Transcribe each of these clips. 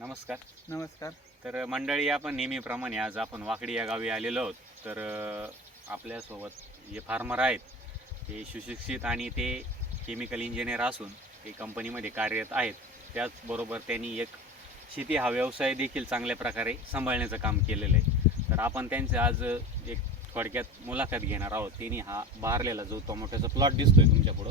नमस्कार. नमस्कार. तर मंडळी, आपण नेहमीप्रमाणे आज आपण वाकडी या गावी आलेलो आहोत. तर आपल्यासोबत जे फार्मर आहेत ते सुशिक्षित आणि ते केमिकल इंजिनियर असून ते कंपनीमध्ये कार्यरत आहेत. त्याचबरोबर त्यांनी एक शेती हा व्यवसाय देखील चांगल्या प्रकारे सांभाळण्याचं काम केलेलं आहे. तर आपण त्यांचं आज एक थोडक्यात मुलाखत घेणार आहोत. त्यांनी हा बहरलेला जो टोमॅटोचा प्लॉट दिसतोय तुमच्या पुढं,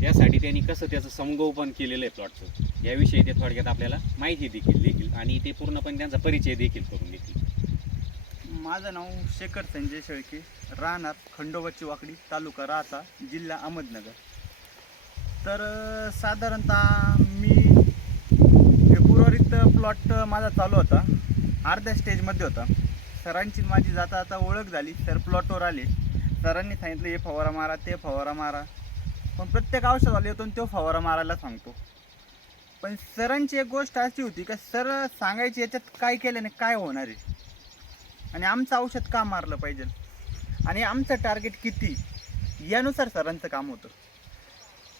त्यासाठी त्यांनी कसं त्याचं संगोपन केलेलं आहे प्लॉटचं, याविषयी ते थोडक्यात आपल्याला माहिती देतील आणि ते पूर्णपणे त्यांचा परिचय देखील करून देतील. माझं नाव शेखर संजय शेळके, राहणार खंडोबाची वाकडी, तालुका राहता, जिल्हा अहमदनगर. तर साधारणतः मी फेब्रुवारीत प्लॉट माझा चालू होता, अर्ध्या स्टेजमध्ये होता. सरांची माझी जाता आता ओळख झाली. सर प्लॉटवर आले. सरांनी सांगितलं हे फवारा मारा, ते फवारा मारा. पण प्रत्येक औषधाला येतो आणि तो फवारा मारायला सांगतो. पण सरांची एक गोष्ट अशी होती का सर सांगायची याच्यात काय केल्याने काय होणार आहे आणि आमचं औषध का मारलं पाहिजे आणि आमचं टार्गेट किती, यानुसार सरांचं काम होतं.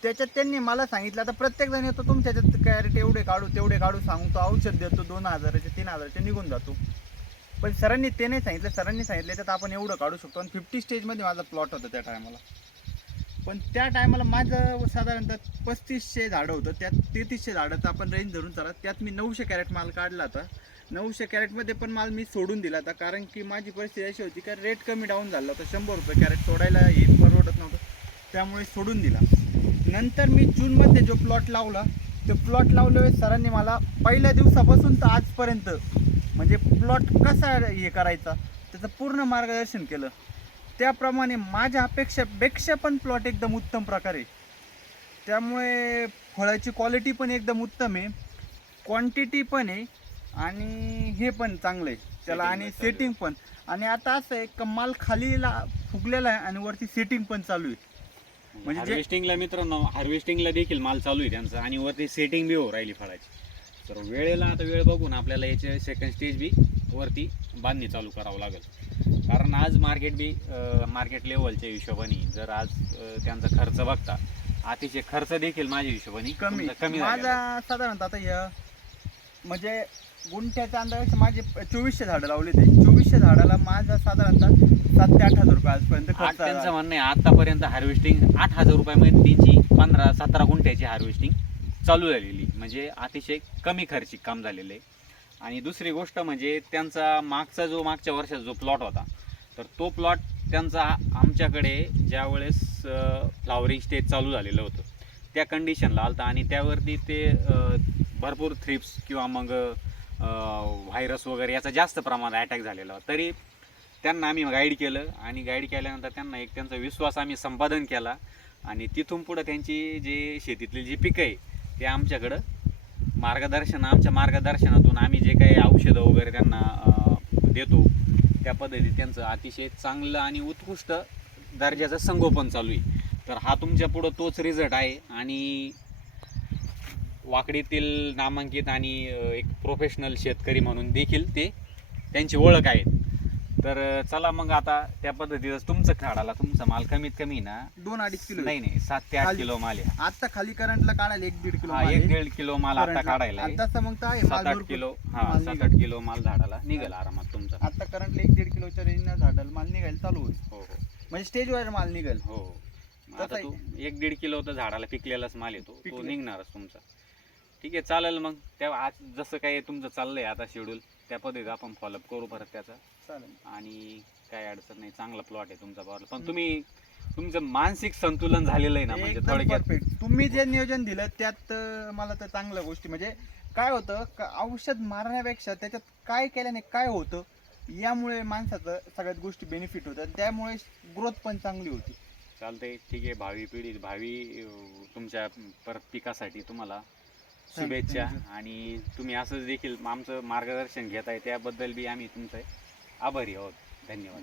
त्याच्यात त्यांनी मला सांगितलं, आता प्रत्येकजण येतो तुमच्या याच्यात कॅरेट एवढे काढू तेवढे काढू सांगतो, औषध देतो 2,000चे 3,000चे निघून जातो. पण सरांनी ते नाही सांगितलं. सरांनी सांगितलं त्यात आपण एवढं काढू शकतो. आणि 50 स्टेजमध्ये माझा प्लॉट होता त्या टायमाला. पण त्या टायमाला माझं साधारणतः 3500 झाडं होतं. त्यात 3300 झाडाचं आपण रेंज धरून चालत. त्यात मी 900 कॅरेट माल काढला होता. 900 कॅरेटमध्ये पण माल मी सोडून दिला होता, कारण की माझी परिस्थिती अशी होती का रेट कमी डाऊन झाला होता. 100 रुपये कॅरेट सोडायला हे परवडत नव्हतं, त्यामुळे सोडून दिला. नंतर मी जूनमध्ये जो प्लॉट लावला, तो प्लॉट लावल्यावेळेस सरांनी मला पहिल्या दिवसापासून तर आजपर्यंत म्हणजे प्लॉट कसा हे करायचा त्याचं पूर्ण मार्गदर्शन केलं. त्याप्रमाणे माझ्या अपेक्षापेक्षा पण प्लॉट एकदम उत्तम प्रकारे. त्यामुळे फळाची क्वालिटी पण एकदम उत्तम आहे, क्वांटिटी पण आहे आणि हे पण चांगलं आहे त्याला, आणि सेटिंग पण. आणि आता असं आहे का माल खालीला फुगलेला आहे आणि वरती सेटिंग पण चालू आहे. म्हणजे हार्वेस्टिंगला मित्रांनो, हार्वेस्टिंगला देखील माल चालू आहे त्यांचा आणि वरती सेटिंग बी हो राहिली फळाची. तर वेळेला आता वेळ बघून आपल्याला याचे सेकंड स्टेज बी वरती बांधणी चालू करावं लागेल. कारण आज मार्केट लेवलच्या हिशोबाने जर आज त्यांचा खर्च बघता, अतिशय खर्च देखील माझ्या हिशोबाने कमी कमी माझा साधारणतः आता या म्हणजे गुंठ्याच्या अंदाजे माझे 2400 झाडं लावले ते. 2400 झाडाला माझा साधारणतः 7,000 ते 8,000 रुपये आजपर्यंत खर्च. त्यांचं म्हणणं आहे आतापर्यंत हार्वेस्टिंग 8,000 रुपयामध्ये त्यांची 15-17 गुंठ्याची हार्वेस्टिंग चालू झालेली, म्हणजे अतिशय कमी खर्चिक काम झालेलं आहे. आणि दुसरी गोष्ट म्हणजे त्यांचा मागच्या वर्षाचा जो प्लॉट होता, तर तो प्लॉट त्यांचा आमच्याकडे ज्यावेळेस फ्लावरिंग स्टेज चालू झालेलं होतं त्या कंडिशनला आलता आणि त्यावरती ते भरपूर थ्रिप्स किंवा मग व्हायरस वगैरे याचा जास्त प्रमाणात अटॅक झालेला होता. तरी त्यांना आम्ही गाईड केलं आणि गाईड केल्यानंतर त्यांना एक त्यांचा विश्वास आम्ही संपादन केला आणि तिथून पुढं त्यांची जे शेतीतली जी पिकं आहे ते आमच्या मार्गदर्शनातून आम्ही जे काही औषधं वगैरे त्यांना देतो त्या पद्धतीत त्यांचं अतिशय चांगलं आणि उत्कृष्ट दर्जाचं संगोपन चालू आहे. तर हा तुमच्या पुढं तोच रिझल्ट आहे आणि वाकडीतील नामांकित आणि एक प्रोफेशनल शेतकरी म्हणून देखील ते त्यांची ओळख आहे. तर चला मग आता त्या पद्धतीचं तुमचा माल कमीत कमी ना 2-2.5 किलो नाही 7 ते 8 किलो माल आहे. आता खाली करंटला काढायला 1-1.5 किलो, 1-1.5 किलो माल आता काढायला आहे. आता मग काय 7-8 किलो 7-8 किलो माल झाडाला निघेल आरामात तुमचा. आता करंटला 1-1.5 किलोच्या रेंजनं झाडाला माल निघायला चालू होईल. हो म्हणजे स्टेजवर माल निघेल. हो. आता तो 1-1.5 किलो तर झाडाला पिकलेलाच माल येतो, तो निघणारच तुमचा. ठीक आहे, चालेल. मग तेव्हा आज जसं काही तुमचं चाललंय आता शेड्यूल, त्या पद्धतीत आपण फॉलोअप करू परत त्याचा. चालेल. आणि काय अडचण नाही, चांगला प्लॉट आहे तुमचा बरोबर. पण तुमचं मानसिक संतुलन झालेलं आहे ना, म्हणजे थोडक्यात परफेक्ट. तुम्ही जे नियोजन दिलं त्यात मला तर चांगल्या गोष्टी, म्हणजे काय होतं का औषध मारण्यापेक्षा त्याच्यात काय केल्याने काय होतं यामुळे माणसाचं सगळ्यात गोष्टी बेनिफिट होतात, त्यामुळे ग्रोथ पण चांगली होती. चालतंय. ठीक आहे. भावी तुमच्या परत पिकासाठी तुम्हाला शुभेच्छा. आणि तुम्ही असंच देखील आमचं मार्गदर्शन घेताय त्याबद्दल बी आम्ही तुमचे आभारी आहोत. धन्यवाद.